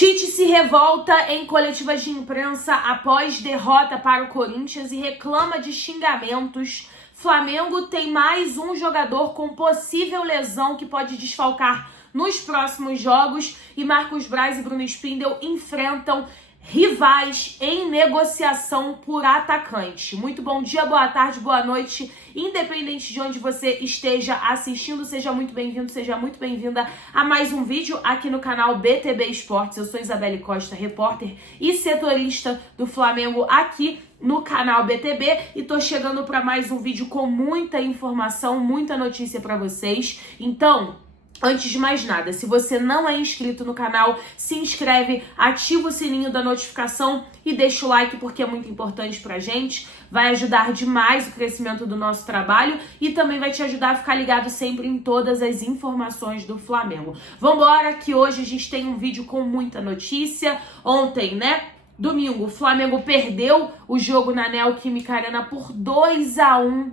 Tite se revolta em coletivas de imprensa após derrota para o Corinthians e reclama de xingamentos. Flamengo tem mais um jogador com possível lesão que pode desfalcar nos próximos jogos. E Marcos Braz e Bruno Spindel enfrentam rivais em negociação por atacante. Muito bom dia, boa tarde, boa noite. Independente de onde você esteja assistindo, seja muito bem-vindo, seja muito bem-vinda a mais um vídeo aqui no canal BTB Esportes. Eu sou Isabelle Costa, repórter e setorista do Flamengo aqui no canal BTB e tô chegando para mais um vídeo com muita informação, muita notícia para vocês. Então, antes de mais nada, se você não é inscrito no canal, se inscreve, ativa o sininho da notificação e deixa o like porque é muito importante pra gente. Vai ajudar demais o crescimento do nosso trabalho e também vai te ajudar a ficar ligado sempre em todas as informações do Flamengo. Vambora que hoje a gente tem um vídeo com muita notícia. Ontem, né? Domingo, o Flamengo perdeu o jogo na Neoquímica Arena por 2-1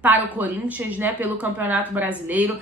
para o Corinthians, né, pelo Campeonato Brasileiro.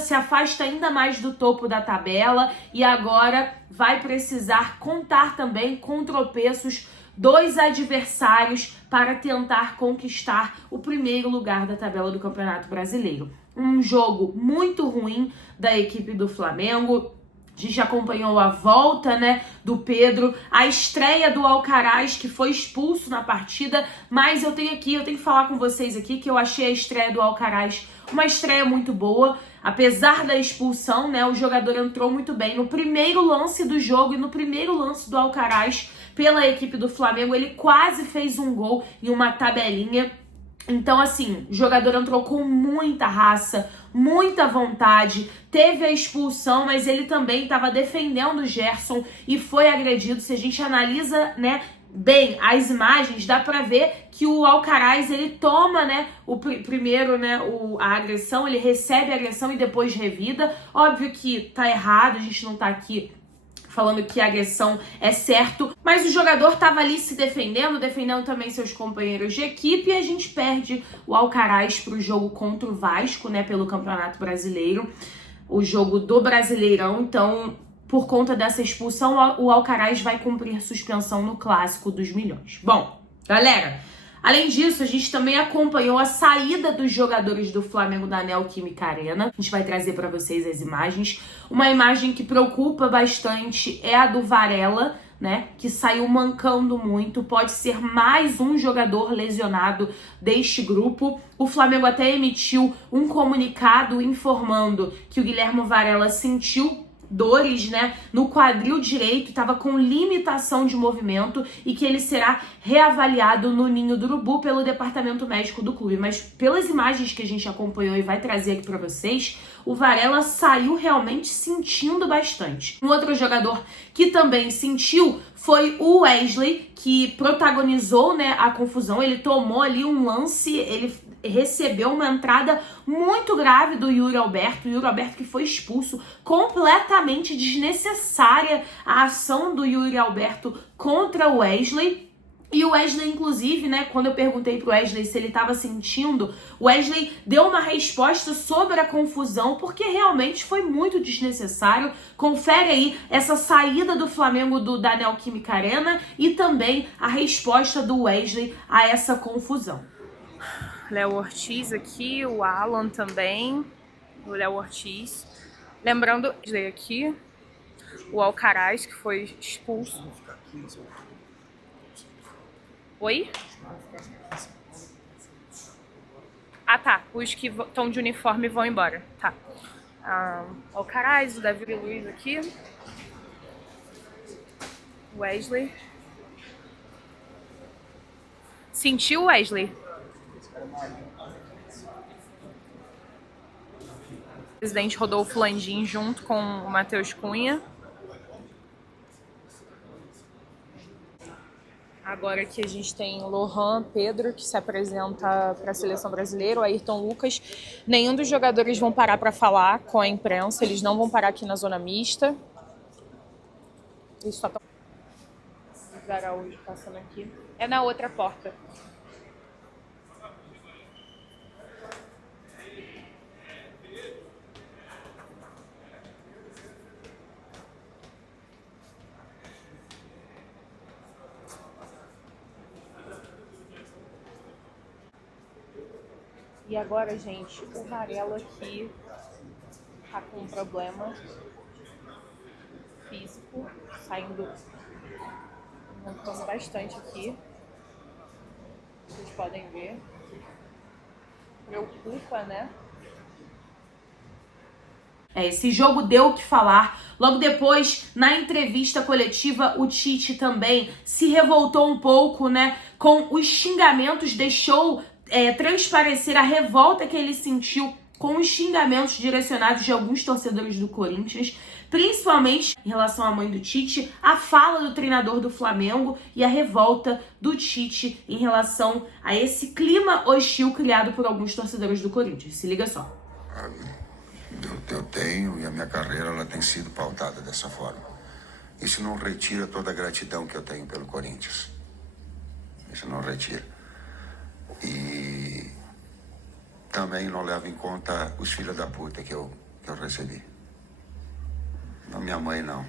Se afasta ainda mais do topo da tabela e agora vai precisar contar também com tropeços dos adversários para tentar conquistar o primeiro lugar da tabela do Campeonato Brasileiro. Um jogo muito ruim da equipe do Flamengo. A gente acompanhou a volta, né, do Pedro, a estreia do Alcaraz, que foi expulso na partida, mas eu tenho que falar com vocês aqui que eu achei a estreia do Alcaraz uma estreia muito boa. Apesar da expulsão, né, o jogador entrou muito bem no primeiro lance do jogo e no primeiro lance do Alcaraz pela equipe do Flamengo. Ele quase fez um gol em uma tabelinha. Então, assim, o jogador entrou com muita raça, muita vontade, teve a expulsão, mas ele também estava defendendo o Gerson e foi agredido. Se a gente analisa, né, bem as imagens, dá pra ver que o Alcaraz, ele toma, né, primeiro, né, a agressão, ele recebe a agressão e depois revida. Óbvio que tá errado, a gente não tá aqui falando que a agressão é certo, mas o jogador estava ali se defendendo também seus companheiros de equipe, e a gente perde o Alcaraz para o jogo contra o Vasco, né, pelo Campeonato Brasileiro, o jogo do Brasileirão. Então, por conta dessa expulsão, o Alcaraz vai cumprir suspensão no Clássico dos Milhões. Bom, galera, além disso, a gente também acompanhou a saída dos jogadores do Flamengo da Neoquímica Arena. A gente vai trazer para vocês as imagens. Uma imagem que preocupa bastante é a do Varela, né, que saiu mancando muito. Pode ser mais um jogador lesionado deste grupo. O Flamengo até emitiu um comunicado informando que o Guilherme Varela sentiu dores, né, no quadril direito, estava com limitação de movimento e que ele será reavaliado no Ninho do Urubu pelo departamento médico do clube. Mas pelas imagens que a gente acompanhou e vai trazer aqui para vocês, o Varela saiu realmente sentindo bastante. Um outro jogador que também sentiu foi o Wesley, que protagonizou, né, a confusão. Ele tomou ali um lance, ele recebeu uma entrada muito grave do Yuri Alberto. O Yuri Alberto que foi expulso, completamente desnecessária a ação do Yuri Alberto contra o Wesley. E o Wesley, inclusive, né, quando eu perguntei pro Wesley se ele estava sentindo, o Wesley deu uma resposta sobre a confusão, porque realmente foi muito desnecessário. Confere aí essa saída do Flamengo da Neoquímica Arena e também a resposta do Wesley a essa confusão. Léo Ortiz aqui, o Alan também, o Léo Ortiz. Lembrando, aqui, o Alcaraz que foi expulso. Oi? Ah, tá. Os que estão de uniforme vão embora. Tá. Alcaraz, o Davi Luiz aqui. Wesley. Sentiu, Wesley? O presidente Rodolfo Landim junto com o Matheus Cunha. Agora aqui a gente tem Lohan, Pedro, que se apresenta para a seleção brasileira, o Ayrton Lucas. Nenhum dos jogadores vão parar para falar com a imprensa, eles não vão parar aqui na zona mista. Eles só estão... O Araújo passando aqui. É na outra porta. E agora, gente, o Varela aqui tá com um problema físico, saindo, arrancando bastante aqui. Vocês podem ver. Preocupa, né? Esse jogo deu o que falar. Logo depois, na entrevista coletiva, o Tite também se revoltou um pouco, né, com os xingamentos, deixou transparecer a revolta que ele sentiu com os xingamentos direcionados de alguns torcedores do Corinthians, principalmente em relação à mãe do Tite, a fala do treinador do Flamengo e a revolta do Tite em relação a esse clima hostil criado por alguns torcedores do Corinthians. Se liga só. Eu tenho, e a minha carreira ela tem sido pautada dessa forma. Isso não retira toda a gratidão que eu tenho pelo Corinthians. Isso não retira. E também não leva em conta os filhos da puta que eu recebi. Não, minha mãe não.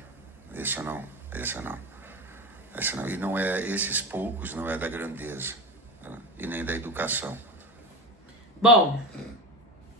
Esse não. E não é, esses poucos não é da grandeza, né? E nem da educação. Bom,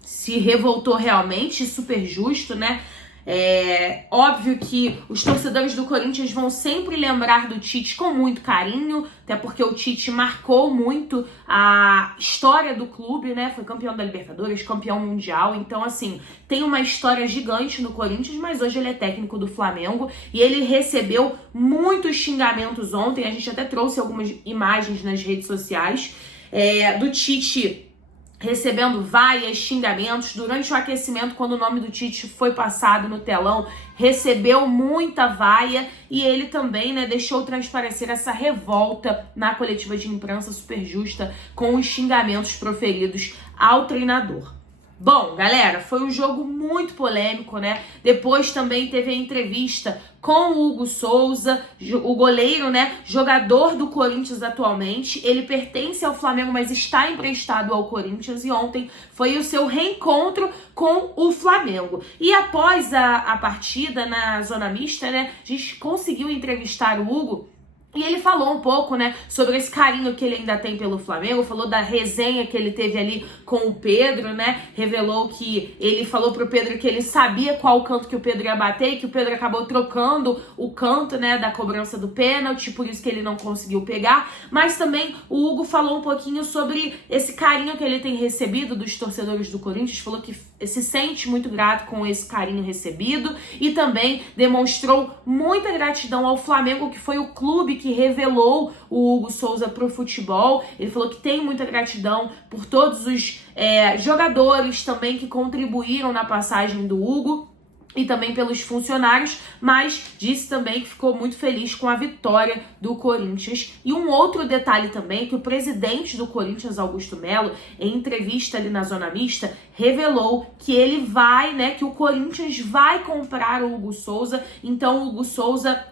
se revoltou realmente, super justo, né? É óbvio que os torcedores do Corinthians vão sempre lembrar do Tite com muito carinho, até porque o Tite marcou muito a história do clube, né? Foi campeão da Libertadores, campeão mundial, então assim, tem uma história gigante no Corinthians, mas hoje ele é técnico do Flamengo e ele recebeu muitos xingamentos ontem, a gente até trouxe algumas imagens nas redes sociais do Tite recebendo vaias, xingamentos. Durante o aquecimento, quando o nome do Tite foi passado no telão, recebeu muita vaia e ele também, né, deixou transparecer essa revolta na coletiva de imprensa super justa com os xingamentos proferidos ao treinador. Bom, galera, foi um jogo muito polêmico, né? Depois também teve a entrevista com o Hugo Souza, o goleiro, né? Jogador do Corinthians atualmente. Ele pertence ao Flamengo, mas está emprestado ao Corinthians. E ontem foi o seu reencontro com o Flamengo. E após a partida na zona mista, né? A gente conseguiu entrevistar o Hugo. E ele falou um pouco, né, sobre esse carinho que ele ainda tem pelo Flamengo, falou da resenha que ele teve ali com o Pedro, né, revelou que ele falou pro Pedro que ele sabia qual canto que o Pedro ia bater e que o Pedro acabou trocando o canto, né, da cobrança do pênalti, por isso que ele não conseguiu pegar, mas também o Hugo falou um pouquinho sobre esse carinho que ele tem recebido dos torcedores do Corinthians, falou que se sente muito grato com esse carinho recebido e também demonstrou muita gratidão ao Flamengo, que foi o clube que revelou o Hugo Souza pro futebol. Ele falou que tem muita gratidão por todos os jogadores também que contribuíram na passagem do Hugo e também pelos funcionários, mas disse também que ficou muito feliz com a vitória do Corinthians. E um outro detalhe também, que o presidente do Corinthians, Augusto Melo, em entrevista ali na zona mista, revelou que ele vai, né, que o Corinthians vai comprar o Hugo Souza, então o Hugo Souza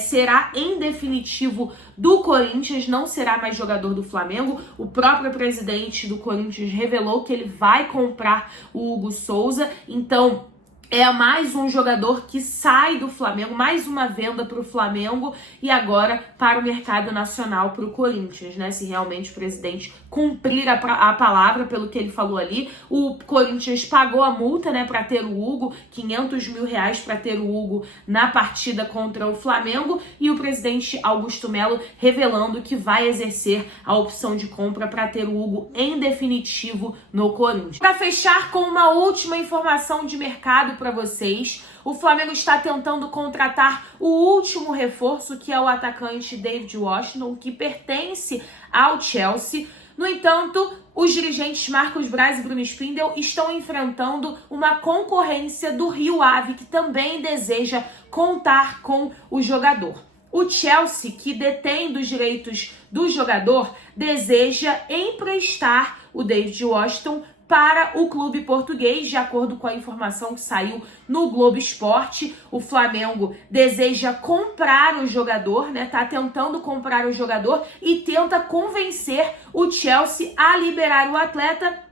será em definitivo do Corinthians, não será mais jogador do Flamengo. O próprio presidente do Corinthians revelou que ele vai comprar o Hugo Souza, então é mais um jogador que sai do Flamengo, mais uma venda para o Flamengo e agora para o mercado nacional, para o Corinthians, né? Se realmente o presidente cumprir a palavra pelo que ele falou ali. O Corinthians pagou a multa, né, para ter o Hugo, R$500 mil para ter o Hugo na partida contra o Flamengo, e o presidente Augusto Melo revelando que vai exercer a opção de compra para ter o Hugo em definitivo no Corinthians. Para fechar com uma última informação de mercado para vocês, o Flamengo está tentando contratar o último reforço, que é o atacante David Washington, que pertence ao Chelsea. No entanto, os dirigentes Marcos Braz e Bruno Spindel estão enfrentando uma concorrência do Rio Ave, que também deseja contar com o jogador. O Chelsea, que detém dos direitos do jogador, deseja emprestar o David Washington para o clube português. De acordo com a informação que saiu no Globo Esporte, o Flamengo deseja comprar o jogador, né? Tá tentando comprar o jogador e tenta convencer o Chelsea a liberar o atleta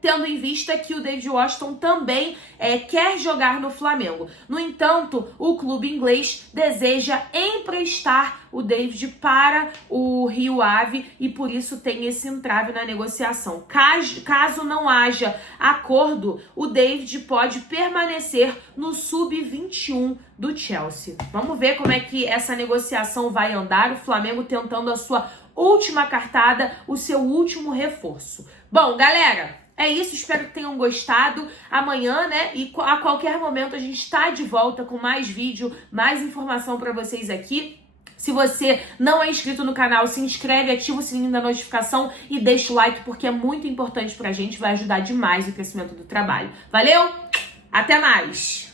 tendo em vista que o David Washington também quer jogar no Flamengo. No entanto, o clube inglês deseja emprestar o David para o Rio Ave e por isso tem esse entrave na negociação. Caso não haja acordo, o David pode permanecer no sub-21 do Chelsea. Vamos ver como é que essa negociação vai andar, o Flamengo tentando a sua última cartada, o seu último reforço. Bom, galera, é isso, espero que tenham gostado. Amanhã, né, e a qualquer momento a gente está de volta com mais vídeo, mais informação para vocês aqui. Se você não é inscrito no canal, se inscreve, ativa o sininho da notificação e deixa o like, porque é muito importante pra gente, vai ajudar demais no crescimento do trabalho. Valeu? Até mais!